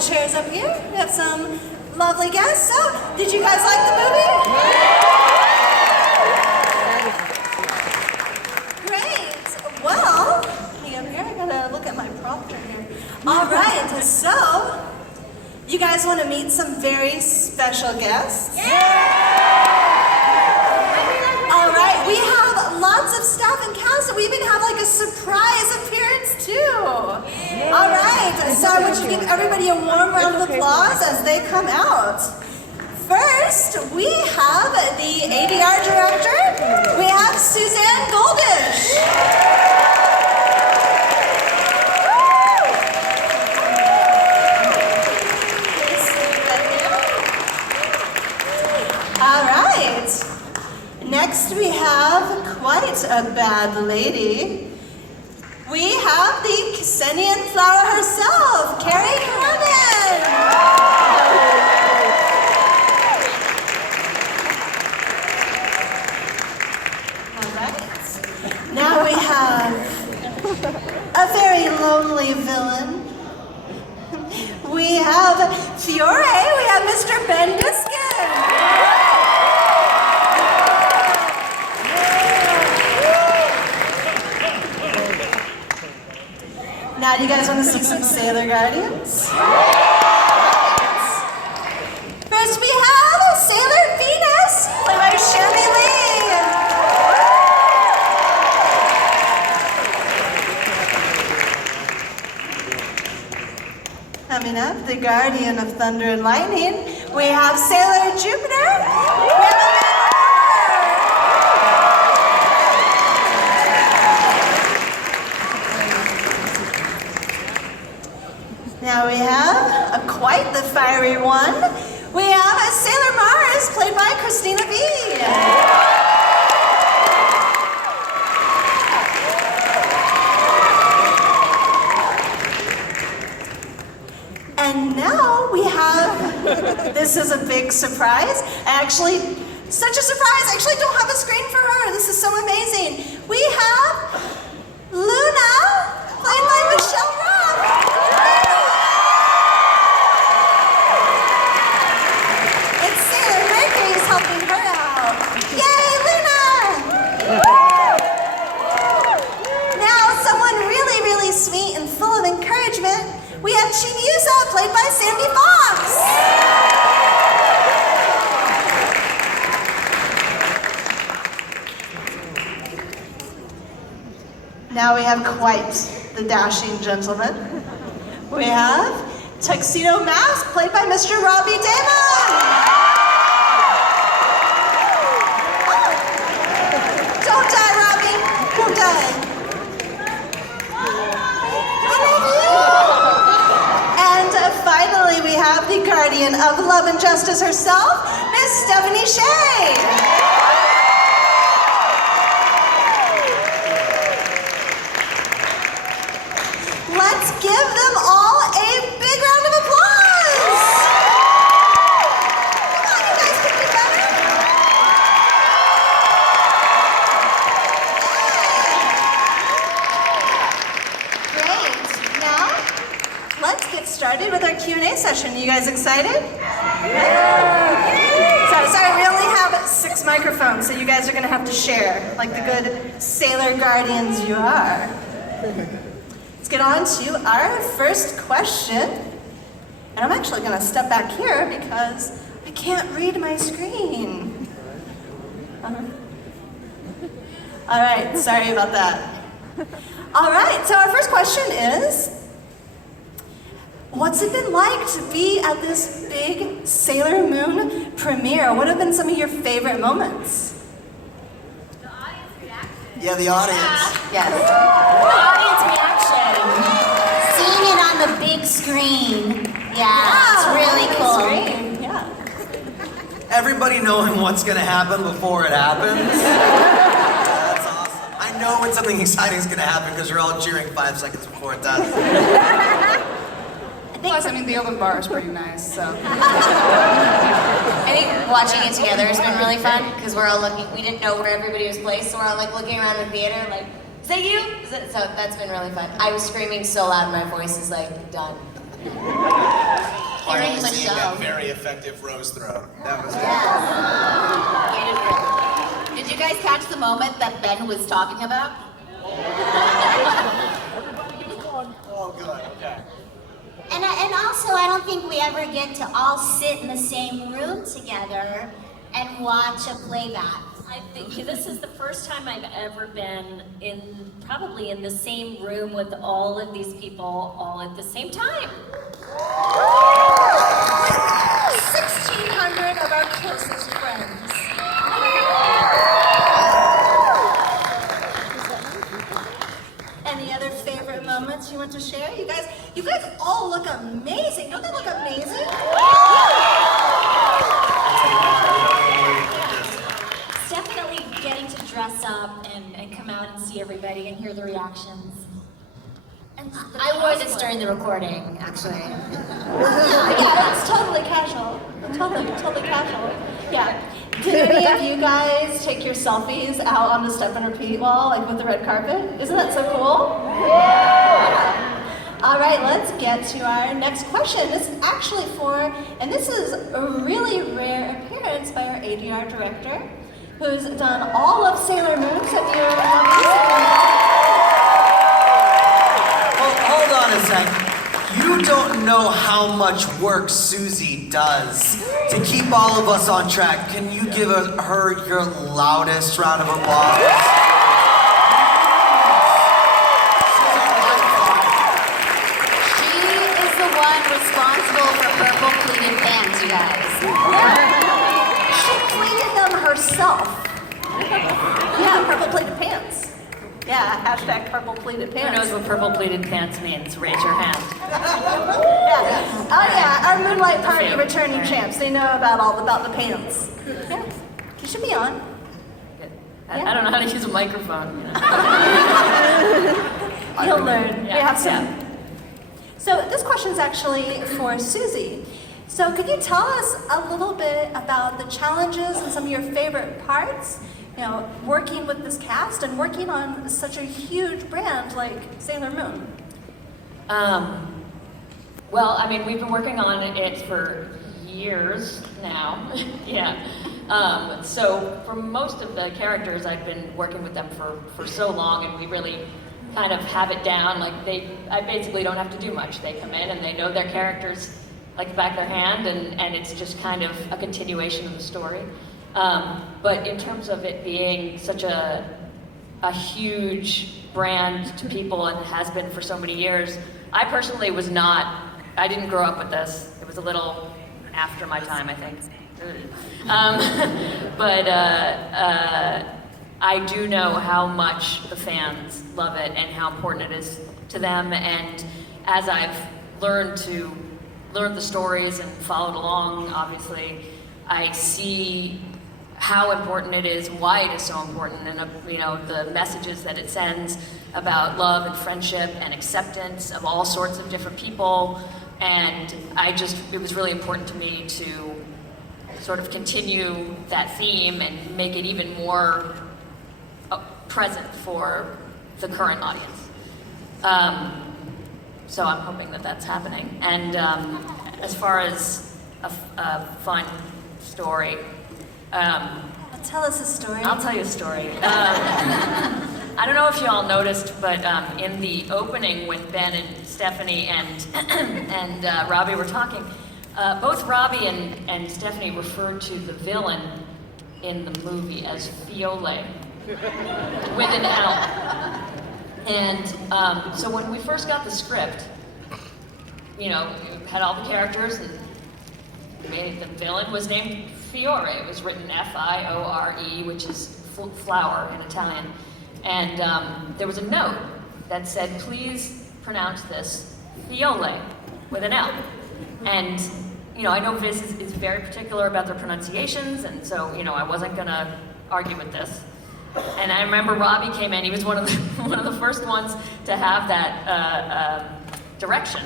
the chairs up here. We have some lovely guests. So, did you guys like the movie? Great. Well, me up here, I gotta look at my prompter here. All right, so, you guys want to meet some very special guests? All right, we have lots of staff and cast, and we even have like a surprise appearance too. All right, so I want you to give everybody a warm round of applause as they come out. First, we have the ADR director. We have Suzanne Goldish. All right. Next, we have quite a bad lady. We have the Ksenian flower herself, Carrie Kerman. All right. Now we have a very lonely villain. We have Fiore. We have Mr. Ben Diskin. Now, do you guys want to see some Sailor Guardians? First, we have Sailor Venus, played by Shirley Lee. Coming up, the Guardian of Thunder and Lightning, we have Sailor Jupiter. Now we have quite the fiery one. We have Sailor Mars, played by Christina B. And now we have, this is a big surprise. Such a surprise, I actually don't have a screen for her. This is so amazing. We have Luna, played by Michelle Rock. Helping her out. Yay, Luna! Now, someone really, really sweet and full of encouragement. We have Chibiusa, played by Sandy Fox. Now we have quite the dashing gentleman. We have Tuxedo Mask, played by Mr. Robbie Damon. Don't die, Robbie. Don't die. And finally, we have the Guardian of Love and Justice herself, Miss Stephanie Shea. Let's give them all a big round of applause. Come on, you guys can do better. Let's get started with our Q&A session. You guys excited? Yeah. Sorry, we only have 6 microphones, so you guys are going to have to share, like the good Sailor Guardians you are. Let's get on to our first question. And I'm actually going to step back here because I can't read my screen. All right, sorry about that. All right, so our first question is, what's it been like to be at this big Sailor Moon premiere? What have been some of your favorite moments? The audience reaction. Yeah, the audience. Yes. The audience reaction. Seeing it on the big screen. Yeah, it's really cool. Screen. Yeah. Everybody knowing what's going to happen before it happens. That's awesome. I know when something exciting is going to happen because you're all cheering 5 seconds before it does. Plus, I mean, the open bar is pretty nice, so. I think watching it together has been really fun because we're all looking. We didn't know where everybody was placed, so we're all like looking around the theater, like, is that you? So that's been really fun. I was screaming so loud, my voice is like done. hearing finally seeing that Michelle. very effective rose throw. That was Beautiful. Did you guys catch the moment that Ben was talking about? Oh, good. Okay. And also, I don't think we ever get to all sit in the same room together and watch a playback. I think this is the first time I've ever been probably in the same room with all of these people all at the same time. 1,600 of our closest friends. Any other favorite moments you want to share? You guys all look amazing. Don't they look amazing? It's definitely getting to dress up and come out and see everybody and hear the reactions. And I wore this during the recording, actually. Yeah, it's totally casual. Totally casual. Yeah. Did any of you guys take your selfies out on the step and repeat wall, like with the red carpet? Isn't that so cool? Yeah. All right, let's get to our next question. This is actually and this is a really rare appearance by our ADR director, who's done all of Sailor Moon. So if you're Hold on a sec. You don't know how much work Susie does to keep all of us on track. Can you give her your loudest round of applause? She is the one responsible for purple pleated pants, you guys. She pleated them herself. Yeah, purple pleated pants. Yeah, hashtag purple pleated Who pants. knows what purple pleated pants means? Raise your hand. Yeah. Oh yeah, our Moonlight Party Yeah. returning champs. They know about the pants. Yeah. You should be on. I don't know how to use a microphone. You'll learn. Yeah, We have some. yeah. So this question's actually for Susie. So could you tell us a little bit about the challenges and some of your favorite parts? You know, working with this cast and working on such a huge brand like Sailor Moon. Well, I mean, we've been working on it for years now. Yeah. So for most of the characters, I've been working with them for so long, and we really kind of have it down. Like I basically don't have to do much. They come in and they know their characters like the back of their hand, and it's just kind of a continuation of the story. But in terms of it being such a huge brand to people and has been for so many years, I personally I didn't grow up with this. It was a little after my time, I think. But I do know how much the fans love it and how important it is to them. And as I've learned the stories and followed along, obviously, I see how important it is, why it is so important, and the messages that it sends about love and friendship and acceptance of all sorts of different people. And it was really important to me to sort of continue that theme and make it even more present for the current audience. So I'm hoping that that's happening. And as far as a fun story, Tell us a story. I'll tell you a story. I don't know if you all noticed, but in the opening when Ben and Stephanie and Robbie were talking, both Robbie and Stephanie referred to the villain in the movie as Fiole, with an L. And so when we first got the script, we had all the characters, and the villain was named Fiore. It was written Fiore, which is flower in Italian. And there was a note that said, please pronounce this Fiole with an L. And, I know Viz is very particular about their pronunciations, and so, I wasn't gonna argue with this. And I remember Robbie came in, he was one of the first ones to have that direction.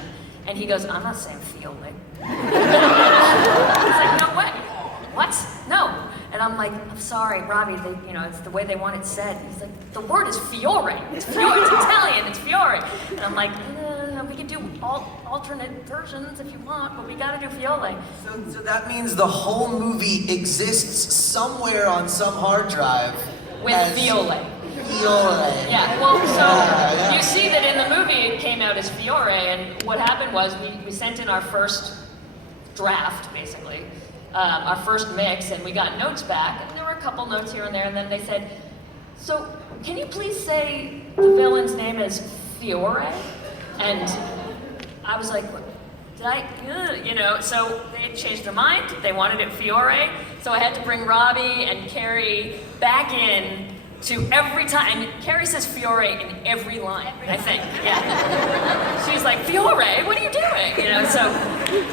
And he goes, I'm not saying Fiole. I was like, no way. What? No. And I'm like, I'm sorry, Robbie, it's the way they want it said. He's like, the word is fiore. It's fiore, it's Italian, it's fiore. And I'm like, we can do alternate versions if you want, but we gotta do Fiole. So that means the whole movie exists somewhere on some hard drive. With as Fiole. Fiore. Yeah, well, so Yeah. you see that in the movie it came out as Fiore, and what happened was we sent in our first draft, basically, our first mix, and we got notes back, and there were a couple notes here and there, and then they said, so can you please say the villain's name is Fiore? And I was like, did I, you know, so they changed their mind, they wanted it Fiore, so I had to bring Robbie and Carrie back in to every time, and Carrie says Fiore in every line, I think, yeah. She's like, Fiore, what are you doing? You know, so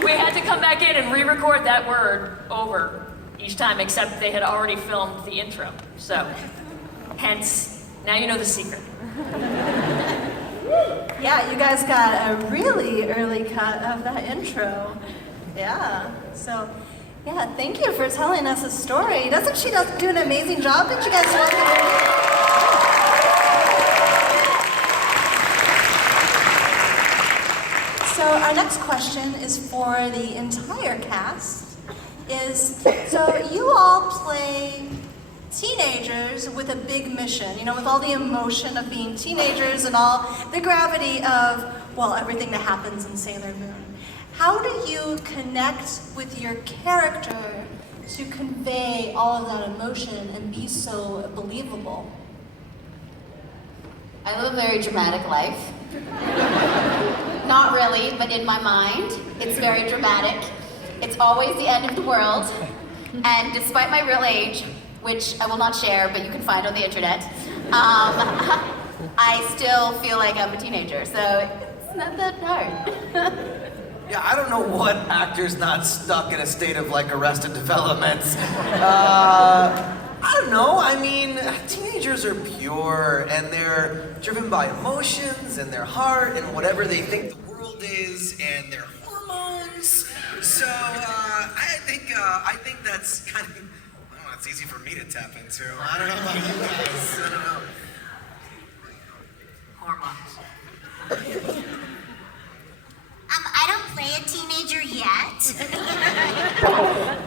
we had to come back in and re-record that word over each time, except they had already filmed the intro. So, hence, now you know the secret. Yeah, you guys got a really early cut of that intro. Yeah, so, yeah, thank you for telling us a story. Doesn't she do an amazing job? Did you guys like it? So our next question is for the entire cast. So you all play teenagers with a big mission, you know, with all the emotion of being teenagers and all the gravity of, well, everything that happens in Sailor Moon. How do you connect with your character to convey all of that emotion and be so believable? I live a very dramatic life. Not really, but in my mind, it's very dramatic. It's always the end of the world. And despite my real age, which I will not share, but you can find on the internet, I still feel like I'm a teenager, so it's not that hard. Yeah, I don't know what actor's not stuck in a state of like Arrested Development. I don't know, I mean, teenagers are pure and they're driven by emotions and their heart and whatever they think the world is and their hormones. So, I think that's kind of, I don't know, it's easy for me to tap into. I don't know about you guys, I don't know. Hormones. I don't play a teenager yet.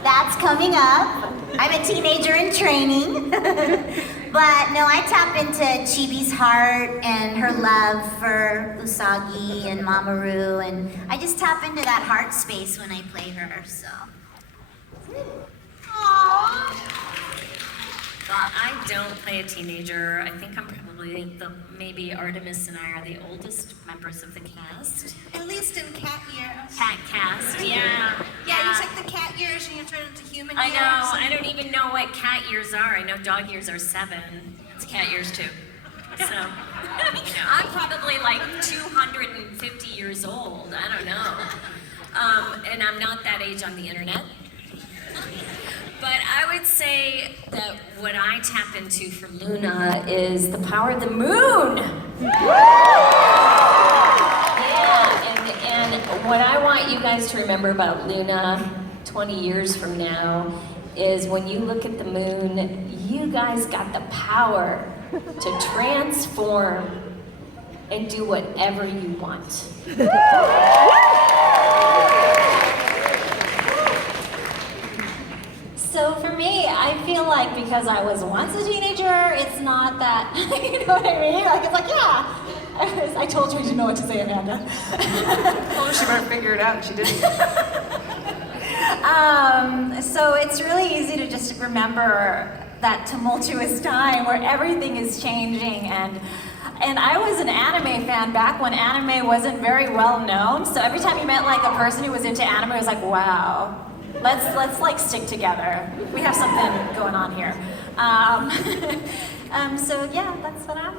That's coming up. I'm a teenager in training. But no, I tap into Chibi's heart and her love for Usagi and Mamoru, and I just tap into that heart space when I play her, so. Aww. Well, I don't play a teenager. I think I'm probably maybe Artemis and I are the oldest members of the cast. At least in cat years. Cat cast, yeah. Yeah, you take the cat years and you turn it to human I years. know, I don't even know what cat years are. I know dog years are 7. It's cat years too. So, I'm probably like 250 years old. I don't know. And I'm not that age on the internet. But I would say that what I tap into for Luna is the power of the moon. Yeah, and what I want you guys to remember about Luna 20 years from now is when you look at the moon, you guys got the power to transform and do whatever you want. So for me, I feel like because I was once a teenager, it's not that, you know what I mean? Like, it's like, yeah. I told you you didn't know what to say, Amanda. Oh, she better figure it out, and she didn't. So it's really easy to just remember that tumultuous time where everything is changing, and I was an anime fan back when anime wasn't very well known, so every time you met like a person who was into anime, it was like, wow. Let's like stick together. We have something going on here. So yeah, that's what I'm.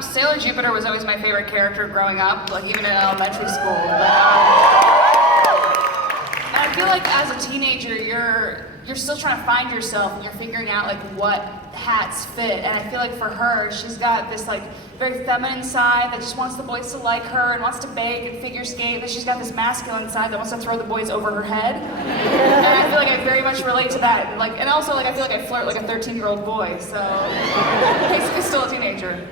Sailor Jupiter was always my favorite character growing up, like even in elementary school. And I feel like as a teenager, you're still trying to find yourself, and you're figuring out like what the hats fit, and I feel like for her, she's got this like very feminine side that just wants the boys to like her and wants to bake and figure skate, and then she's got this masculine side that wants to throw the boys over her head. And I feel like I very much relate to that. And also like I feel like I flirt like a 13-year-old boy, so basically still a teenager.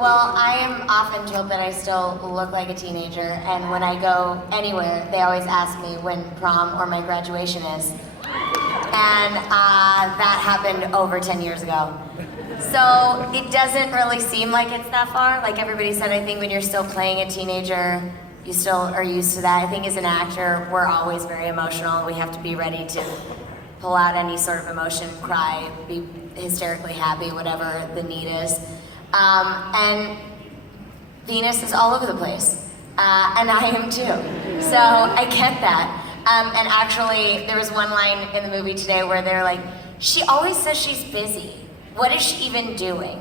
Well, I am often told that I still look like a teenager, and when I go anywhere, they always ask me when prom or my graduation is. And that happened over 10 years ago. So it doesn't really seem like it's that far. Like everybody said, I think when you're still playing a teenager, you still are used to that. I think as an actor, we're always very emotional. We have to be ready to pull out any sort of emotion, cry, be hysterically happy, whatever the need is. And Venus is all over the place, and I am too. So I get that. And actually, there was one line in the movie today where they're like, she always says she's busy. What is she even doing?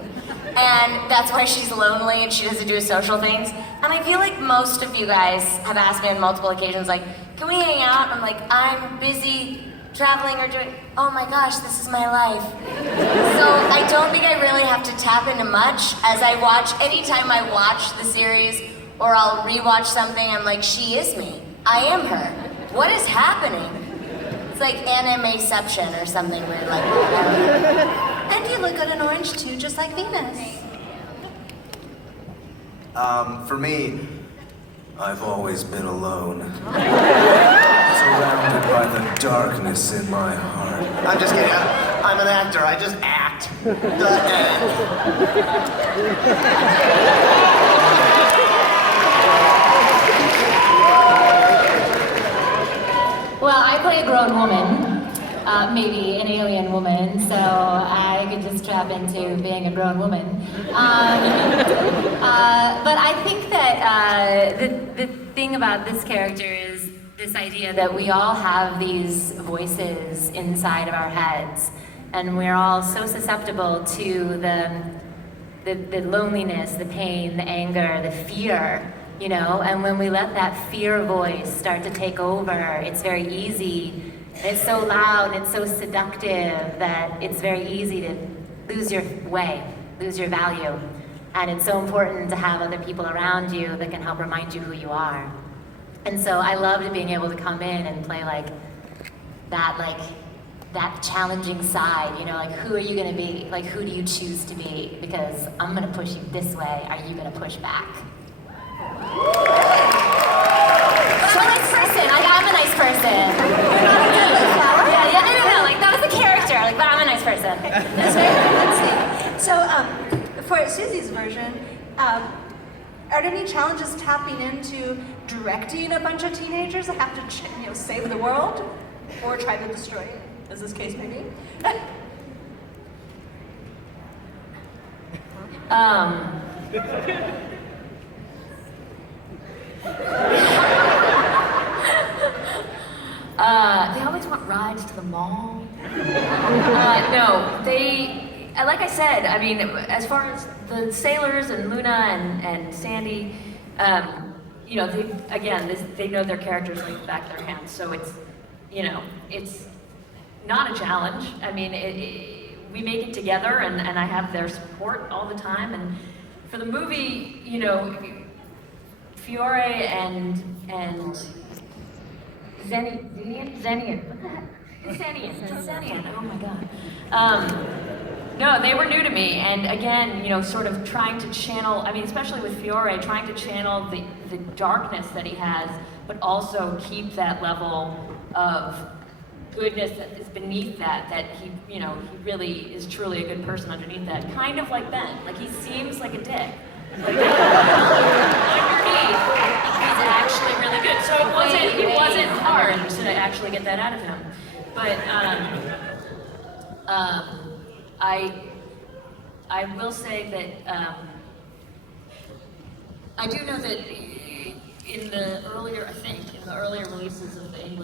And that's why she's lonely and she doesn't do social things. And I feel like most of you guys have asked me on multiple occasions, like, can we hang out? I'm like, I'm busy traveling or doing, oh my gosh, this is my life. So I don't think I really have to tap into much as I watch, anytime I watch the series or I'll rewatch something, I'm like, she is me. I am her. What is happening? It's like anime-ception or something weird like that. And you look good in orange too, just like Venus. For me, I've always been alone. Surrounded by the darkness in my heart. I'm just kidding. I'm an actor. I just act. Well, I play a grown woman, maybe an alien woman, so I could just trap into being a grown woman. But I think that the thing about this character is this idea that we all have these voices inside of our heads, and we're all so susceptible to the loneliness, the pain, the anger, the fear. You know, and when we let that fear voice start to take over, it's very easy. It's so loud and it's so seductive that it's very easy to lose your way, lose your value. And it's so important to have other people around you that can help remind you who you are. And so I loved being able to come in and play like that challenging side, you know, like who are you gonna be? Like who do you choose to be? Because I'm gonna push you this way, are you gonna push back? I'm a nice person. I'm a nice person. No. Like that was the character. Like, but I'm a nice person. That's very convincing. So, for Susie's version, are there any challenges tapping into directing a bunch of teenagers that have to, save the world or try to destroy it, as this case may be? They always want rides to the mall. No, like I said, I mean, as far as the sailors and Luna and Sandy, they know their characters like the back of their hands, so it's not a challenge. I mean, we make it together, and I have their support all the time, and for the movie, Fiore and Zenian. What the heck? Zenian. Oh my God. No, they were new to me, and again, sort of trying to channel. I mean, especially with Fiore, trying to channel the darkness that he has, but also keep that level of goodness that is beneath that. That he really is truly a good person underneath that. Kind of like Ben. Like he seems like a dick. Like, underneath, he's actually really good. So it wasn't hard to actually get that out of him. But I will say that I do know that in the earlier releases of the English